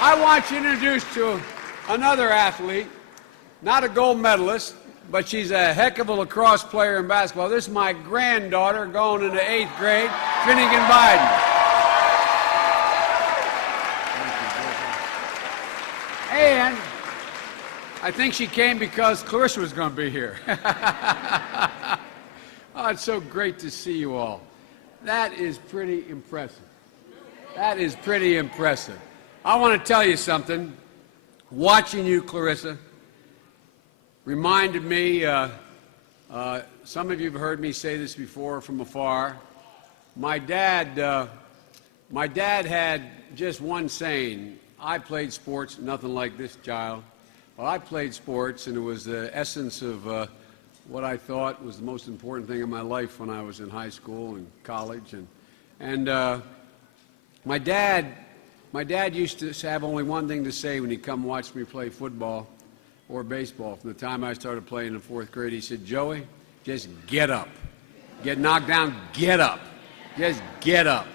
I want you to introduce to another athlete, not a gold medalist, but she's a heck of a lacrosse player in basketball. This is my granddaughter going into 8th grade, Finnegan Biden. And I think she came because Clarissa was going to be here. Oh, it's so great to see you all. That is pretty impressive. That is pretty impressive. I want to tell you something. Watching you, Clarissa, reminded me, some of you have heard me say this before from afar. My dad had just one saying. I played sports, nothing like this child. Well, I played sports, and it was the essence of what I thought was the most important thing in my life when I was in high school and college. And my dad used to have only one thing to say when he'd come watch me play football or baseball. From the time I started playing in 4th grade, he said, "Joey, just get up. Get knocked down, get up. Just get up.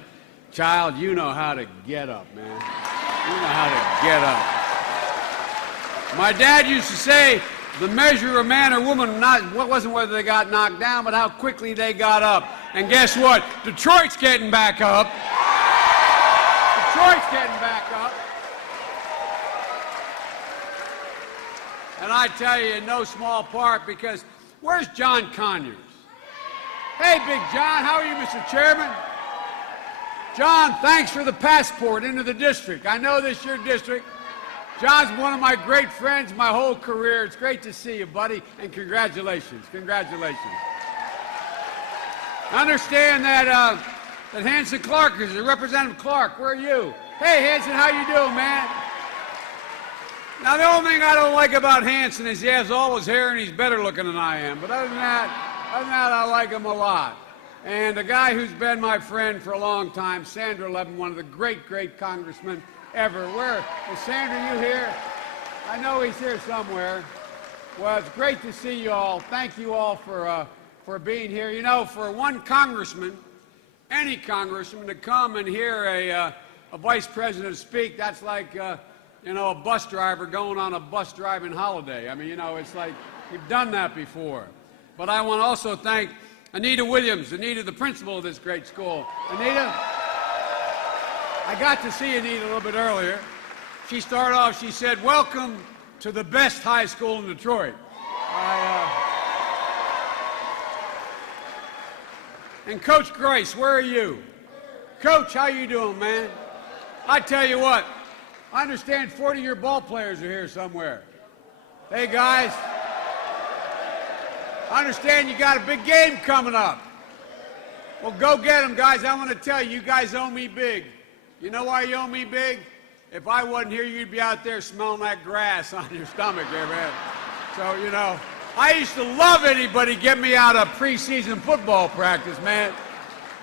Child, you know how to get up, man. You know how to get up." My dad used to say, the measure of a man or woman wasn't whether they got knocked down, but how quickly they got up. And guess what? Detroit's getting back up. Detroit's getting back up. And I tell you, in no small part, because where's John Conyers? Hey, Big John, how are you, Mr. Chairman? John, thanks for the passport into the district. I know this is your district. John's one of my great friends my whole career. It's great to see you, buddy, and congratulations. Congratulations. I understand that Hanson Clark is here. Representative Clark, where are you? Hey, Hanson, how you doing, man? Now, the only thing I don't like about Hanson is he has all his hair and he's better looking than I am. But other than that, I like him a lot. And a guy who's been my friend for a long time, Sandra Levin, one of the great, great congressmen ever. Where is Sandra? You here? I know he's here somewhere. Well, it's great to see you all. Thank you all for being here. You know, for one congressman, any congressman, to come and hear a vice president speak, that's like you know, a bus driver going on a bus driving holiday. I mean, you know, it's like you've done that before. But I want to also thank Anita Williams, Anita, the principal of this great school. Anita, I got to see Anita a little bit earlier. She started off, she said, "Welcome to the best high school in Detroit." And Coach Grace, where are you? Coach, how you doing, man? I tell you what, I understand 40 of your ball players are here somewhere. Hey, guys. I understand you got a big game coming up. Well, go get them, guys. I want to tell you, you guys owe me big. You know why you owe me big? If I wasn't here, you'd be out there smelling that grass on your stomach there, man. So, you know, I used to love anybody get me out of preseason football practice, man.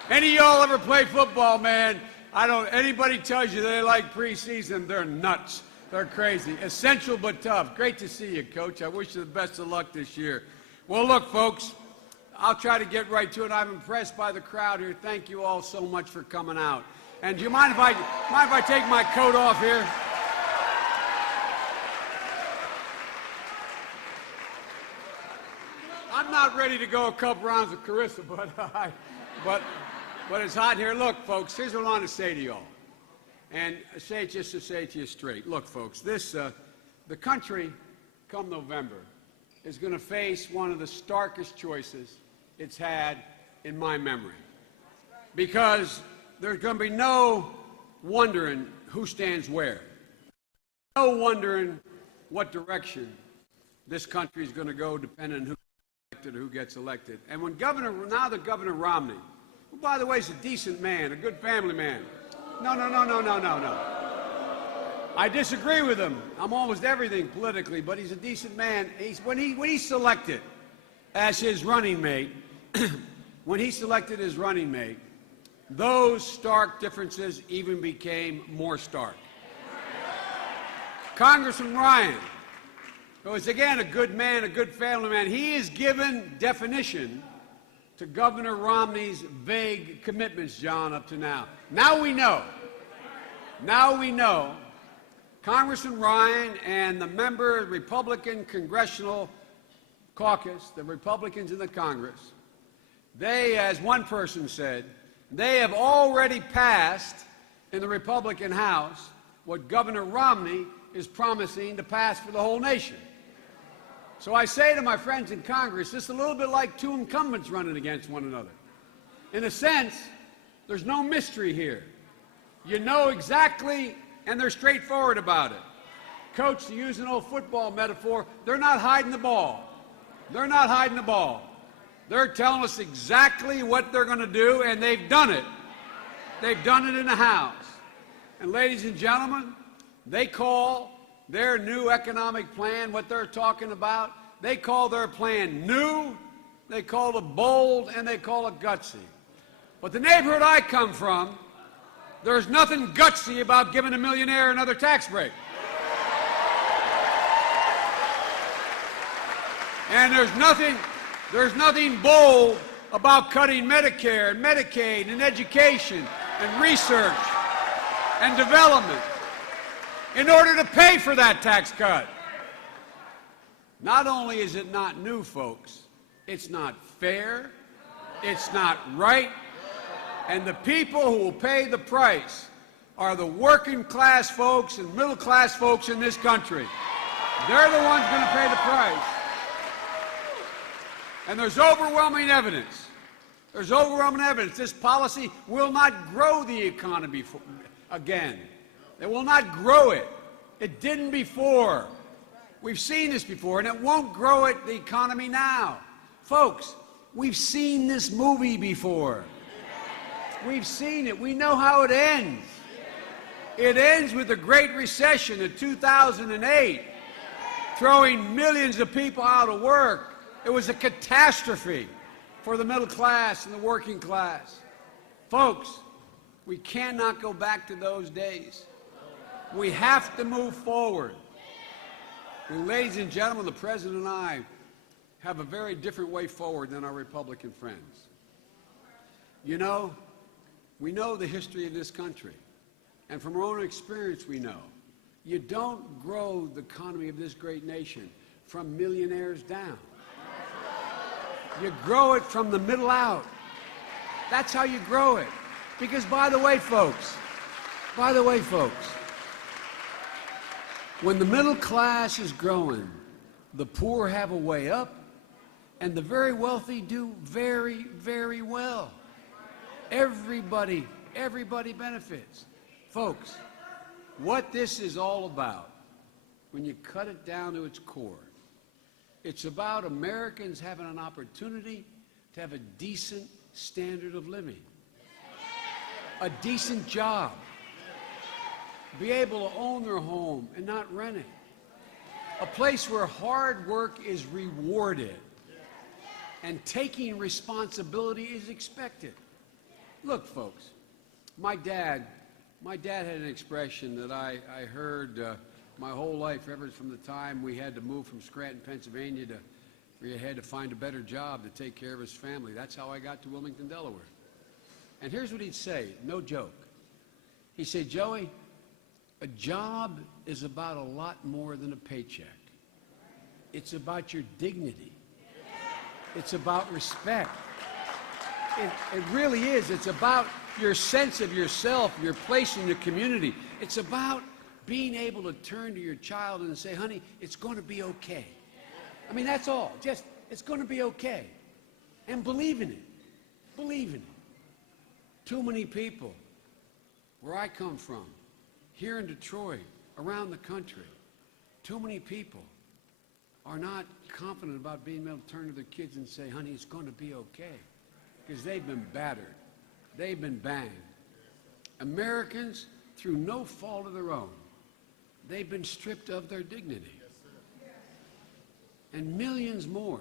Any of y'all ever play football, man? Anybody tells you they like preseason, they're nuts. They're crazy. Essential but tough. Great to see you, Coach. I wish you the best of luck this year. Well, look, folks, I'll try to get right to it. I'm impressed by the crowd here. Thank you all so much for coming out. And do you mind if I take my coat off here? I'm not ready to go a couple rounds with Clarissa, but it's hot here. Look, folks, here's what I want to say to y'all. And just to say to you straight. Look, folks, the country, come November, is going to face one of the starkest choices it's had in my memory. Because there's going to be no wondering who stands where. No wondering what direction this country is going to go depending on who gets elected or who gets elected. And when now the Governor Romney, who, by the way, is a decent man, a good family man. No. I disagree with him. I'm almost everything politically, but he's a decent man. When he's selected as his running mate, those stark differences even became more stark. Congressman Ryan, who is again a good man, a good family man, he has given definition to Governor Romney's vague commitments, John, up to now. Now we know Congressman Ryan and the member of the Republican Congressional Caucus, the Republicans in the Congress, they, as one person said, they have already passed in the Republican House what Governor Romney is promising to pass for the whole nation. So I say to my friends in Congress, this is a little bit like two incumbents running against one another. In a sense, there's no mystery here. You know exactly, and they're straightforward about it. Coach, to use an old football metaphor, they're not hiding the ball. They're not hiding the ball. They're telling us exactly what they're going to do, and they've done it. They've done it in the House. And ladies and gentlemen, they call their new economic plan, what they're talking about, they call their plan new, they call it bold, and they call it gutsy. But the neighborhood I come from, there's nothing gutsy about giving a millionaire another tax break. And there's nothing bold about cutting Medicare and Medicaid and education and research and development in order to pay for that tax cut. Not only is it not new, folks, it's not fair, it's not right, and the people who will pay the price are the working class folks and middle class folks in this country. They're the ones going to pay the price. And there's overwhelming evidence. There's overwhelming evidence. This policy will not grow the economy again. It will not grow it. It didn't before. We've seen this before, and it won't grow the economy now. Folks, we've seen this movie before. We've seen it. We know how it ends. It ends with the Great Recession of 2008, throwing millions of people out of work. It was a catastrophe for the middle class and the working class. Folks, we cannot go back to those days. We have to move forward. And ladies and gentlemen, the President and I have a very different way forward than our Republican friends. You know, we know the history of this country. And from our own experience, we know you don't grow the economy of this great nation from millionaires down. You grow it from the middle out. That's how you grow it. Because by the way, folks, when the middle class is growing, the poor have a way up, and the very wealthy do very, very well. Everybody benefits. Folks, what this is all about, when you cut it down to its core, it's about Americans having an opportunity to have a decent standard of living, a decent job, be able to own their home and not rent it, a place where hard work is rewarded and taking responsibility is expected. Look, folks, my dad had an expression that I heard my whole life, ever from the time we had to move from Scranton, Pennsylvania, we had to find a better job to take care of his family. That's how I got to Wilmington, Delaware. And here's what he'd say, no joke. He'd say, Joey, a job is about a lot more than a paycheck. It's about your dignity. It's about respect. It really is. It's about your sense of yourself, your place in the community. It's about being able to turn to your child and say, honey, it's going to be okay. I mean, that's all. Just, it's going to be okay. And believe in it. Believe in it. Too many people, where I come from, here in Detroit, around the country, too many people are not confident about being able to turn to their kids and say, honey, it's going to be okay. Because they've been battered. They've been banged. Americans, through no fault of their own, they've been stripped of their dignity. And millions more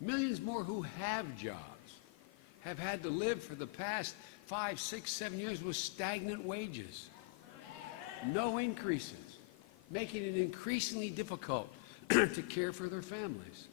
who have jobs, have had to live for the past 5, 6, 7 years with stagnant wages. No increases, making it increasingly difficult to care for their families.